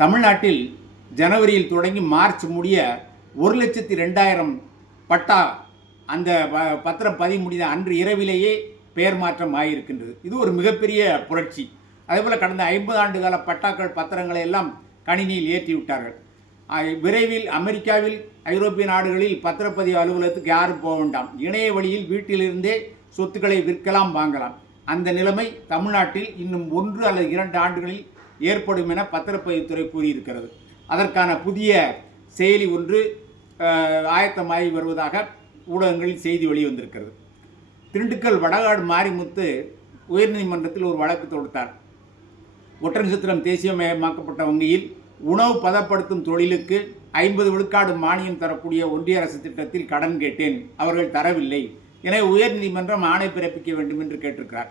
தமிழ்நாட்டில் ஜனவரியில் தொடங்கி மார்ச் முடிய 1,02,000 பட்டா அந்த பத்திரம் பதிவு முடிந்த அன்று இரவிலேயே பெயர் மாற்றம் ஆகியிருக்கின்றது. இது ஒரு மிகப்பெரிய புரட்சி. அதேபோல் கடந்த 50 ஆண்டு கால பட்டாக்கள் பத்திரங்களை எல்லாம் கணினியில் ஏற்றி விட்டார்கள். விரைவில் அமெரிக்காவில், ஐரோப்பிய நாடுகளில் பத்திரப்பதிவு அலுவலகத்துக்கு யாரும் போக வேண்டாம். இணைய வழியில் வீட்டிலிருந்தே சொத்துக்களை விற்கலாம், வாங்கலாம். அந்த நிலைமை தமிழ்நாட்டில் இன்னும் 1 அல்லது 2 ஆண்டுகளில் ஏற்படும் என பத்திரப்பதிவுத்துறை கூறியிருக்கிறது. அதற்கான புதிய செயலி ஒன்று ஆயத்தமாகி வருவதாக ஊடகங்களில் செய்தி வெளிவந்திருக்கிறது. திண்டுக்கல் வடகாடு மாரிமுத்து உயர்நீதிமன்றத்தில் ஒரு வழக்கு தொடுத்தார். ஒட்டன்சத்திரம் தேசியமயமாக்கப்பட்ட வங்கியில் உணவு பதப்படுத்தும் தொழிலுக்கு 50 விழுக்காடு மானியம் தரக்கூடிய ஒன்றிய அரசு திட்டத்தில் கடன் கேட்டேன், அவர்கள் தரவில்லை. எனவே உயர்நீதிமன்றம் ஆணை பிறப்பிக்க வேண்டும் என்று கேட்டிருக்கிறார்.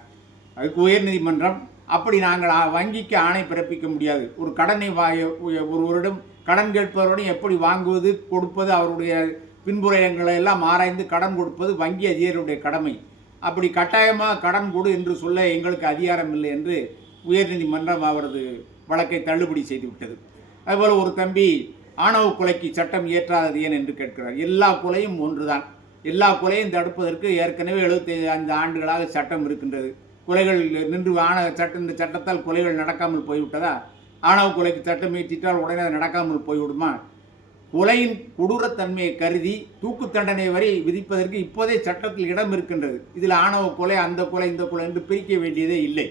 அதுக்கு உயர்நீதிமன்றம், அப்படி நாங்கள் வங்கிக்கு ஆணை பிறப்பிக்க முடியாது. ஒரு கடனை ஒருவரிடம் கடன் கேட்பவருடன் எப்படி வாங்குவது, கொடுப்பது, அவருடைய பின்புறங்களை எல்லாம் ஆராய்ந்து கடன் கொடுப்பது வங்கி அதிகாரியுடைய கடமை. அப்படி கட்டாயமாக கடன் கொடு என்று சொல்ல எங்களுக்கு அதிகாரம் இல்லை என்று உயர்நீதிமன்றம் அவரது வழக்கை தள்ளுபடி செய்துவிட்டது. அதுபோல் ஒரு தம்பி ஆணவ கொலைக்கு சட்டம் இயற்றாதது ஏன் என்று கேட்கிறார். எல்லா கொலையும் ஒன்றுதான். எல்லா கொலையும் தடுப்பதற்கு ஏற்கனவே 75 ஆண்டுகளாக சட்டம் இருக்கின்றது. கொலைகள் நின்று இந்த சட்டத்தால் கொலைகள் நடக்காமல் போய்விட்டதா? ஆணவ கொலைக்கு சட்டம் இயற்றிட்டால் உடனே நடக்காமல் போய்விடுமா? கொலையின் கொடூரத்தன்மையை கருதி தூக்கு தண்டனை வரை விதிப்பதற்கு இப்போதே சட்டத்தில் இடம் இருக்கின்றது. இதில் ஆணவ கொலை, அந்த கொலை, இந்த கொலை என்று பிரிக்க வேண்டியதே இல்லை.